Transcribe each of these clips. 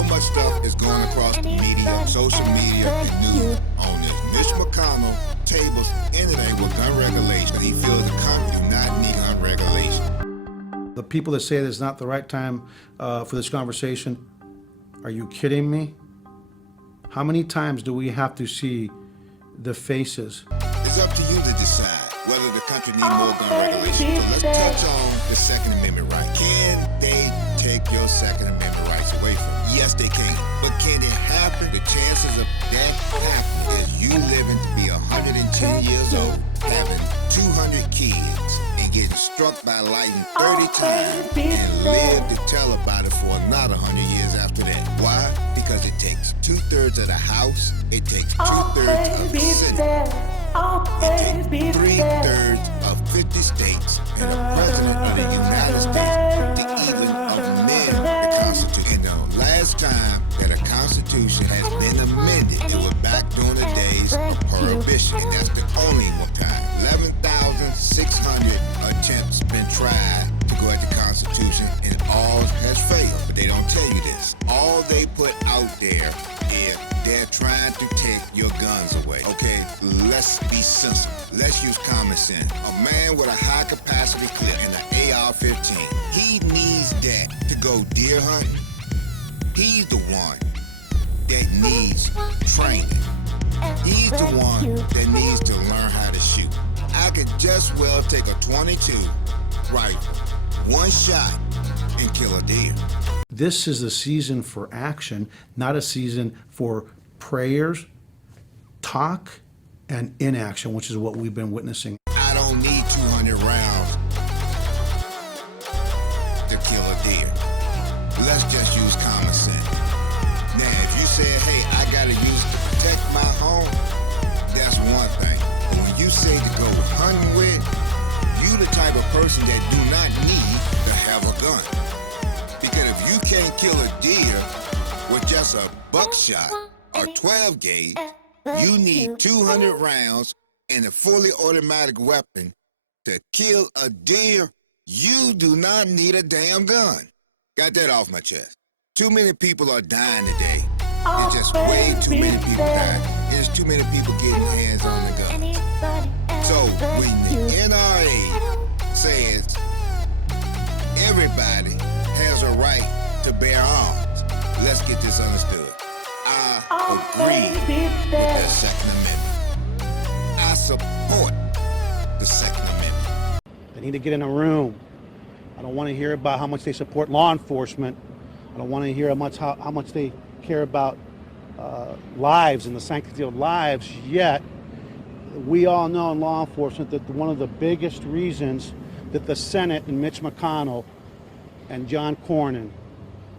So much stuff is going across the media, social media, and news on this. Mitch McConnell tables anything with gun regulation. He feels the country do not need gun regulation. The people that say this is not the right time for this conversation, are you kidding me? How many times do we have to see the faces? It's up to you to decide whether the country needs more gun regulation. So let's touch on the Second Amendment right. Can they take your Second Amendment rights away from you? Yes, they can. But can it happen? The chances of that happening is you living to be 110 years old, having 200 kids, and getting struck by lightning 30 times and live to tell about it for another 100 years after that. Why? Because it takes 2/3 of the House, it takes 2/3 of the Senate, it takes 3/3 of 50 states and the President of the United States to even amend the Constitution. And the last time that a Constitution has been amended, it was back during the days of Prohibition, and that's the only one time. 11,600 attempts been tried to go at the Constitution, and all has failed. But they don't tell you this. All they put out there is they're trying to take your guns away. Okay, let's be sensible. Let's use common sense. A man with a high capacity clip and an AR-15, he needs that to go deer hunting. He's the one that needs training. He's the one that needs to learn how to shoot. I could just well take a .22 rifle, one shot, and kill a deer. This is a season for action, not a season for prayers, talk, and inaction, which is what we've been witnessing. I don't need 200 rounds to kill a deer. Let's just use common sense. Now, if you say, hey, I gotta use it to protect my home, that's one thing. But when you say to go hunting with, you the type of person that do not need to have a gun. Because if you can't kill a deer with just a buckshot or 12 gauge, you need 200 rounds and a fully automatic weapon to kill a deer. You do not need a damn gun. Got that off my chest. Too many people are dying today. It's just way too many people dying. There's too many people getting hands on the gun. So when the NRA says everybody has a right to bear arms, let's get this understood. I agree with the Second Amendment. I support the Second Amendment. They need to get in a room. I don't want to hear about how much they support law enforcement. I don't want to hear how much they care about lives and the sanctity of lives, yet we all know in law enforcement that one of the biggest reasons that the Senate and Mitch McConnell and John Cornyn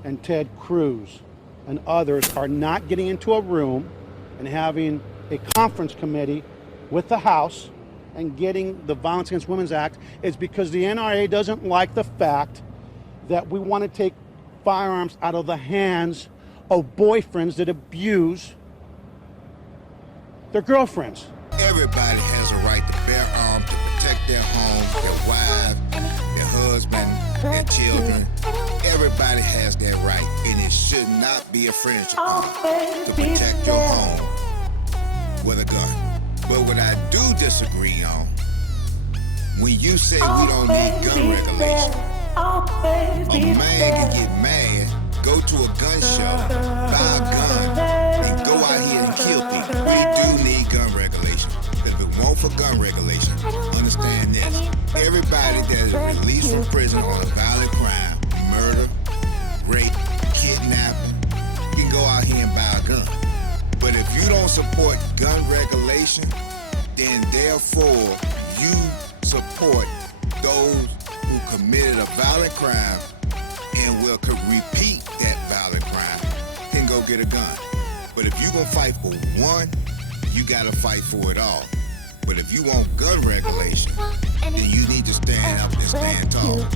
and Ted Cruz and others are not getting into a room and having a conference committee with the House and getting the Violence Against Women's Act is because the NRA doesn't like the fact that we want to take firearms out of the hands of boyfriends that abuse their girlfriends. Everybody has a right to bear arms to protect their home, their wives, their husband, their children. Everybody has that right, and it should not be infringed upon to protect your home with a gun. But what I do disagree on, when you say we don't need gun regulation, a man can get mad, go to a gun show, buy a gun, and go out here and kill people. We do need gun regulation. Because if it weren't for gun regulation, understand this. Everybody that is released from prison on a violent crime, murder, rape, kidnapping, you can go out here and buy a gun. But if you don't support gun regulation, then therefore you support those who committed a violent crime and will repeat that violent crime, can go get a gun. But if you're gonna fight for one, you gotta fight for it all. But if you want gun regulation, then you need to stand up and stand tall.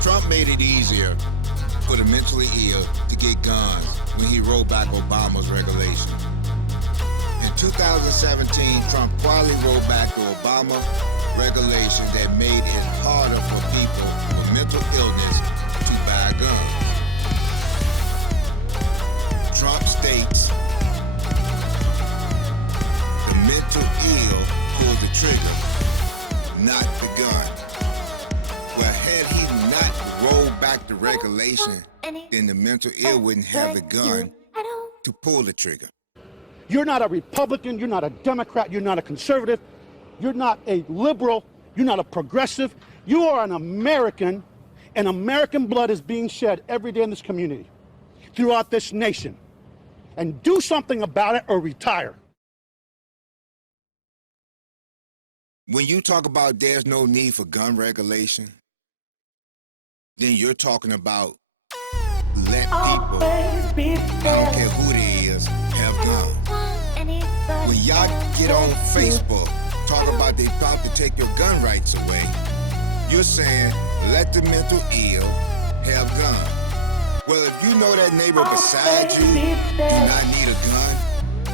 Trump made it easier for the mentally ill to get guns when he rolled back Obama's regulation. In 2017, Trump quietly rolled back the Obama regulation that made it harder for people with mental illness to buy guns. not roll back the regulation, then the mentally ill wouldn't have the gun to pull the trigger. You're not a Republican, you're not a Democrat, you're not a conservative, you're not a liberal, you're not a progressive. You are an American, and American blood is being shed every day in this community, throughout this nation. And do something about it or retire. When you talk about there's no need for gun regulation, then you're talking about let people, I don't care who they is, have guns. When y'all get on Facebook, talk about they about to take your gun rights away, you're saying let the mental ill have guns. Well, if you know that neighbor beside you do not need a gun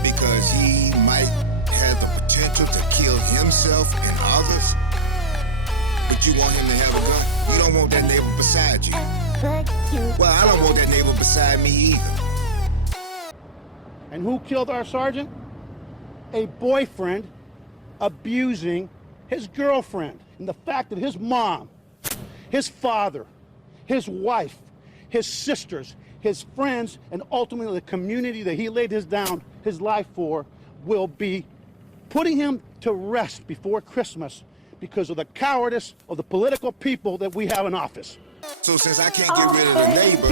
because he might have the potential to kill himself and others, but you want him to have a gun, you don't want that neighbor beside you. Well, I don't want that neighbor beside me either. And who killed our sergeant? A boyfriend abusing his girlfriend. And the fact that his mom, his father, his wife, his sisters, his friends, and ultimately the community that he laid down his life for will be putting him to rest before Christmas because of the cowardice of the political people that we have in office. So since I can't get rid of the neighbor,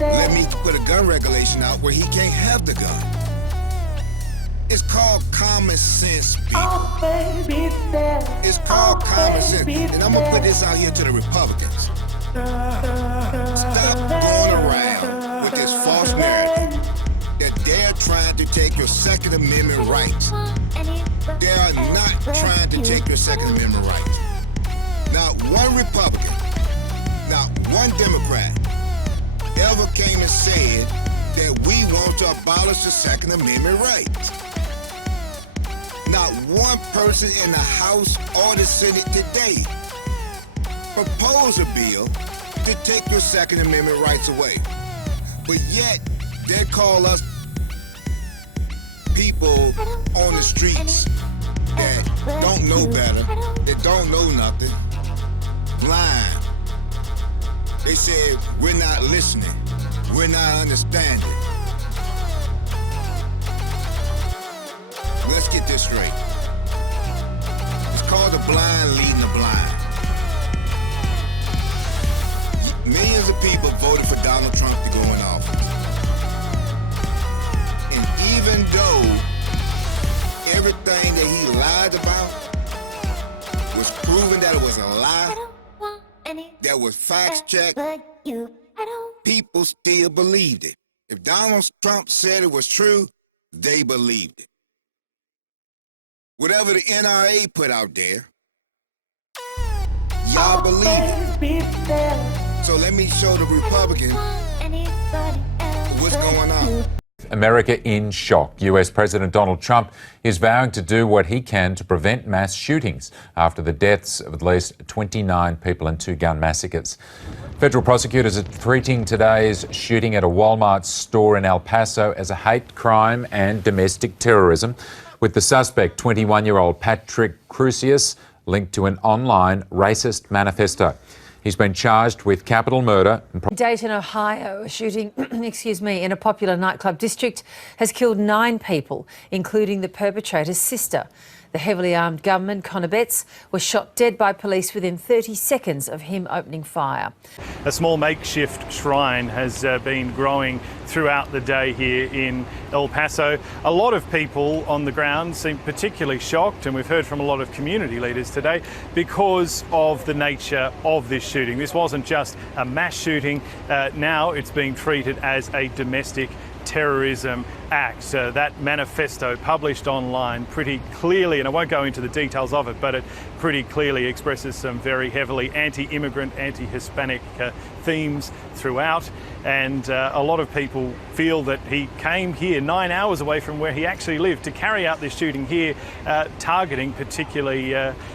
let me put a gun regulation out where he can't have the gun. It's called common sense, people. It's called common sense. And I'm gonna put this out here to the Republicans. Stop going around with this false narrative that they're trying to take your Second Amendment rights. They are not trying to take your Second Amendment rights. Not one Republican, not one Democrat ever came and said that we want to abolish the Second Amendment rights. Not one person in the House or the Senate today proposed a bill to take your Second Amendment rights away. But yet, they call us people on the streets that don't know better, that don't know nothing, blind. They said, we're not listening, we're not understanding. Let's get this straight. It's called the blind leading the blind. Millions of people voted for Donald Trump to go in office. And even though everything that he lied about was proven that it was a lie, that was facts checked, people still believed it. If Donald Trump said it was true, they believed it. Whatever the NRA put out there, y'all believe it. So let me show the Republicans what's going on. America in shock. US President Donald Trump is vowing to do what he can to prevent mass shootings after the deaths of at least 29 people in 2 gun massacres. Federal prosecutors are treating today's shooting at a Walmart store in El Paso as a hate crime and domestic terrorism, with the suspect, 21-year-old Patrick Crusius, linked to an online racist manifesto. He's been charged with capital murder. Dayton, Ohio, a shooting, in a popular nightclub district has killed 9 people, including the perpetrator's sister. The heavily armed gunman, Connor Betts, was shot dead by police within 30 seconds of him opening fire. A small makeshift shrine has been growing throughout the day here in El Paso. A lot of people on the ground seem particularly shocked, and we've heard from a lot of community leaders today because of the nature of this shooting. This wasn't just a mass shooting. Now it's being treated as a domestic terrorism act. That manifesto published online pretty clearly, and I won't go into the details of it, but it pretty clearly expresses some very heavily anti-immigrant, anti-Hispanic themes throughout. And a lot of people feel that he came here 9 hours away from where he actually lived to carry out this shooting here, targeting particularly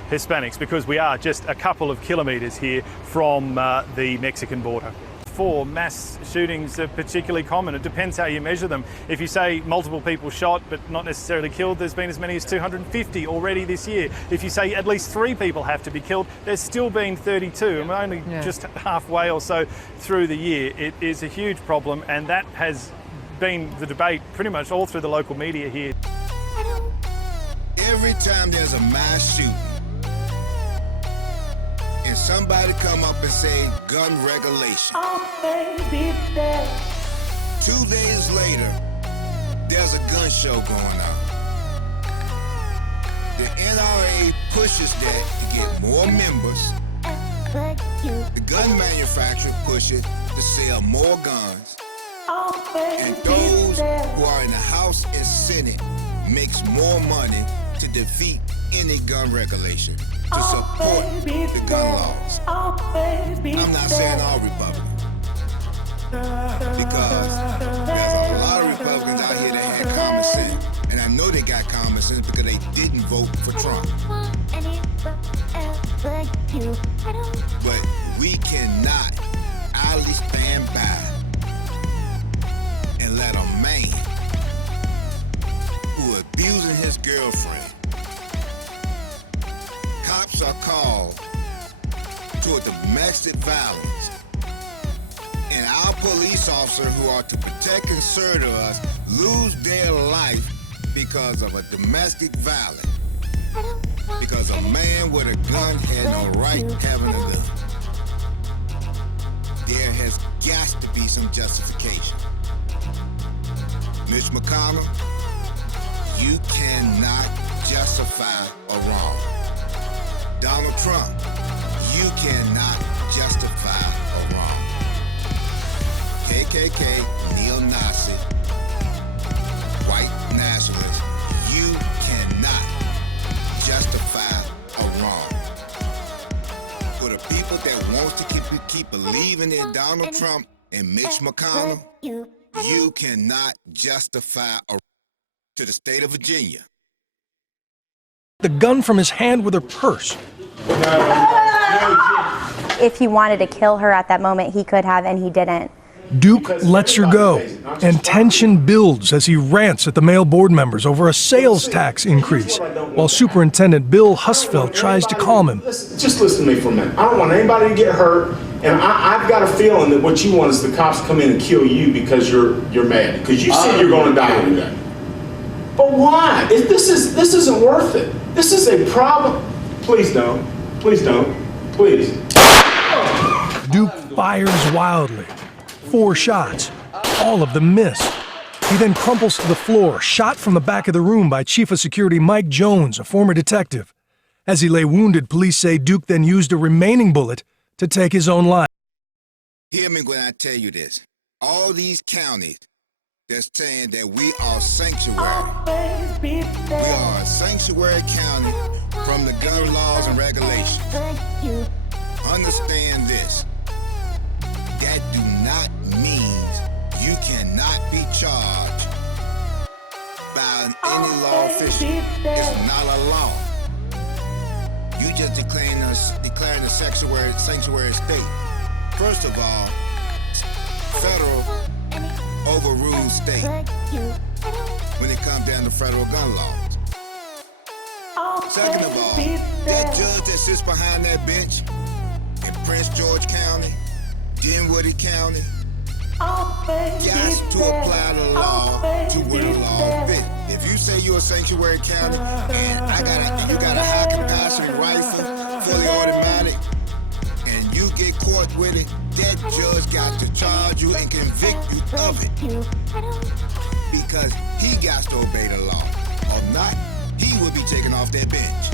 Hispanics, because we are just a couple of kilometres here from the Mexican border. before, mass shootings are particularly common. It depends how you measure them. If you say multiple people shot but not necessarily killed, there's been as many as 250 already this year. If you say at least 3 people have to be killed, there's still been 32, and we're only just halfway or so through the year. It is a huge problem, and that has been the debate pretty much all through the local media here. Every time there's a mass shooting, and somebody come up and say gun regulation, 2 days later, there's a gun show going on. The NRA pushes that to get more members. The gun manufacturer pushes to sell more guns. And those who are in the House and Senate makes more money to defeat any gun regulation, to support the gun laws. I'm not saying all Republicans, because there's a lot of Republicans out here that had common sense, and I know they got common sense because they didn't vote for Trump. But we cannot idly stand by and let a man who abusing his girlfriend, cops are called to a domestic violence, and our police officers who are to protect and serve us lose their life because of a domestic violence, because a man with a gun had no right having a gun. There has got to be some justification. Mitch McConnell, you cannot justify a wrong. Donald Trump, you cannot justify a wrong. KKK, neo-Nazi, white nationalists, you cannot justify a wrong. For the people that wants to keep believing in Donald Trump and Mitch McConnell, you cannot justify a to the state of Virginia. The gun from his hand with her purse. If he wanted to kill her at that moment, he could have, and he didn't. Duke lets her go, and tension builds as he rants at the male board members over a sales tax increase, while Superintendent Bill Husfeld tries to calm him. Just listen to me for a minute. I don't want anybody to get hurt, and I've got a feeling that what you want is the cops come in and kill you because you're mad, because you said you're going to die today. But why? This isn't worth it. This is a problem. Please don't. Please don't. Please. Duke fires wildly. 4 shots. All of them miss. He then crumples to the floor, shot from the back of the room by Chief of Security Mike Jones, a former detective. As he lay wounded, police say Duke then used a remaining bullet to take his own life. Hear me when I tell you this. All these counties that's saying that we are sanctuary. We are a sanctuary county from the gun laws and regulations. Understand this. That do not mean you cannot be charged by any law official. It's not a law. You just declaring a sanctuary state. First of all, federal overrules state when it comes down to federal gun laws. Second of all, that judge that sits behind that bench in Prince George County, Dinwiddie County, got to apply the law to where the law fits. If you say you're a sanctuary county and you got a high capacity rifle, fully automatic, and you get caught with it, that judge got to charge you and convict you of it. Because he got to obey the law. Or not, he will be taken off that bench.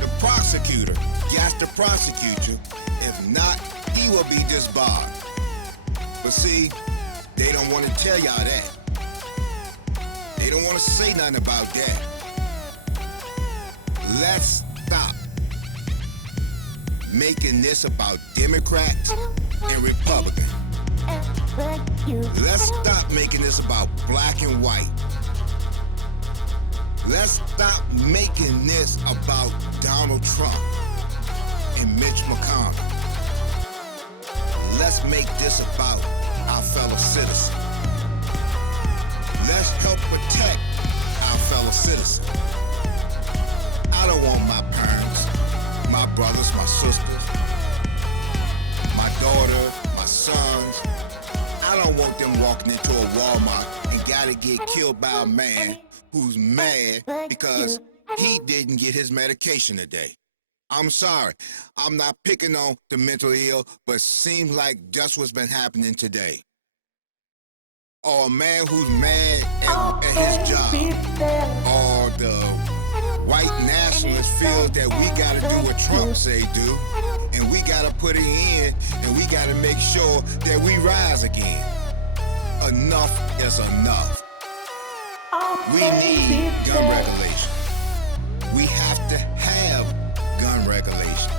The prosecutor got to prosecute you. If not, he will be disbarred. But see, they don't want to tell y'all that. They don't want to say nothing about that. Let's stop making this about Democrats and Republicans. Let's stop making this about black and white. Let's stop making this about Donald Trump and Mitch McConnell. Let's Let's make this about our fellow citizens. Let's help protect our fellow citizens. I don't want my parents, my brothers, my sisters, my daughter, my sons. I don't want them walking into a Walmart and gotta get killed by a man who's mad because he didn't get his medication today. I'm sorry. I'm not picking on the mentally ill, but it seems like that's what's been happening today. Or a man who's mad at his job. Or the white nationalist feels that we gotta do what Trump say do, and we gotta put it in, and we gotta make sure that we rise again. Enough is enough. We need gun regulation. We have to have gun regulation.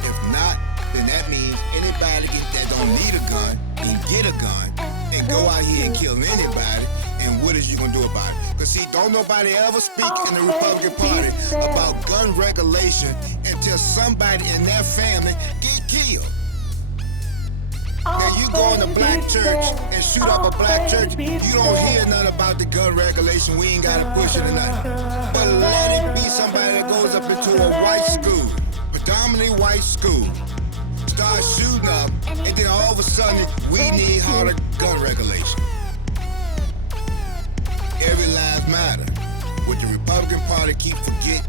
If not, then that means anybody that don't need a gun can get a gun and go out here and kill anybody. And what is you gonna do about it? Because see, don't nobody ever speak in the Republican Party about gun regulation until somebody in their family get killed. Now you go in a black church and shoot up a black church, you don't hear nothing about the gun regulation. We ain't gotta push it or nothing. But let it be somebody that goes up into a white school, predominantly white school, start shooting up, and then all of a sudden we need harder gun regulation. Every life matter. What the Republican Party keep forgetting,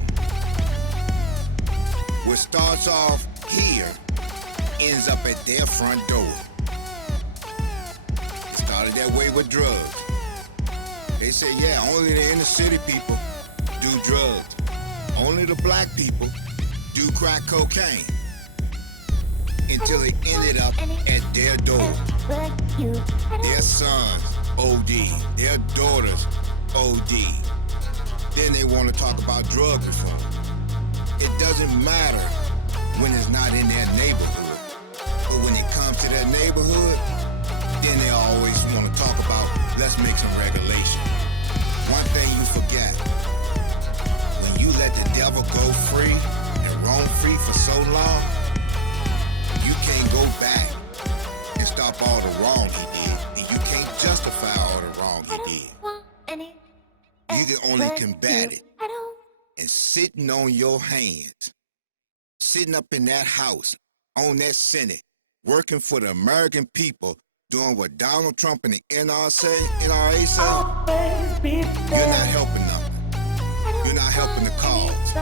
what starts off here ends up at their front door. It started that way with drugs. They say, yeah, only the inner city people do drugs. Only the black people do crack cocaine. Until it ended up at their door. Their sons OD, their daughters OD. Then they want to talk about drug reform. It doesn't matter when it's not in their neighborhood. But when it comes to their neighborhood, then they always want to talk about, let's make some regulation. One thing you forget, when you let the devil go free and roam free for so long, you can't go back and stop all the wrong he did, and you can't justify all the wrong he did. You can only combat it. And sitting on your hands, sitting up in that House, on that Senate, working for the American people, doing what Donald Trump and the NRA say, you're not helping them. You're not helping the cause.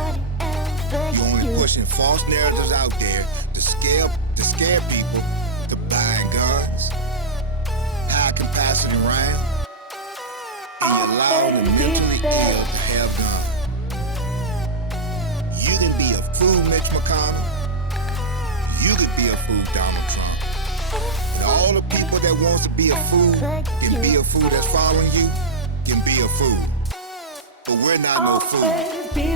You're only pushing false narratives out there to scare people to buying guns, high capacity rounds, and you're allowing the mentally ill to have guns. You can be a fool, Mitch McConnell. You could be a fool, Donald Trump. And all the people that wants to be a fool can be a fool that's following you, can be a fool. But we're not no fools. We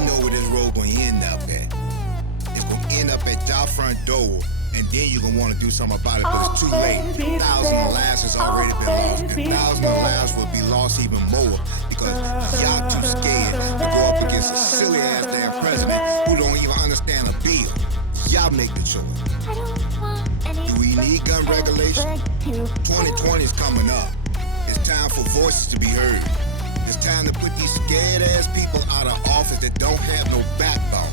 know where this road gonna end up at. It's gonna end up at your front door, and then you're gonna want to do something about it, but it's too late. Thousands of lives has already been lost, and thousands of lives will be lost even more because y'all too scared to go up against a silly ass damn president who don't even understand a bill. Y'all make the choice. Do we need gun regulation? 2020 is coming up. It's time for voices to be heard. It's time to put these scared ass people out of office that don't have no backbone.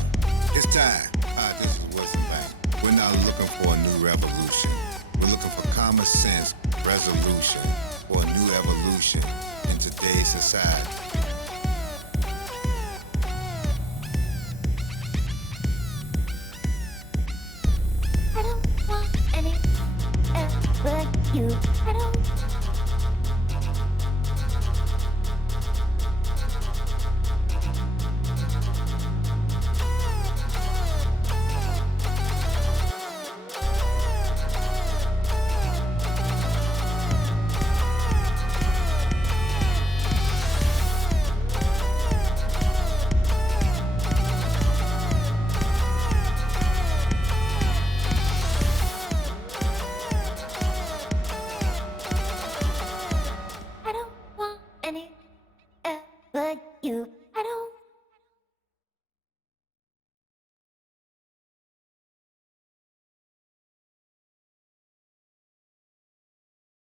It's time. Hi, this is Wilson Bank. We're not looking for a new revolution. We're looking for common sense resolution for a new evolution in today's society. I don't want any but you. I don't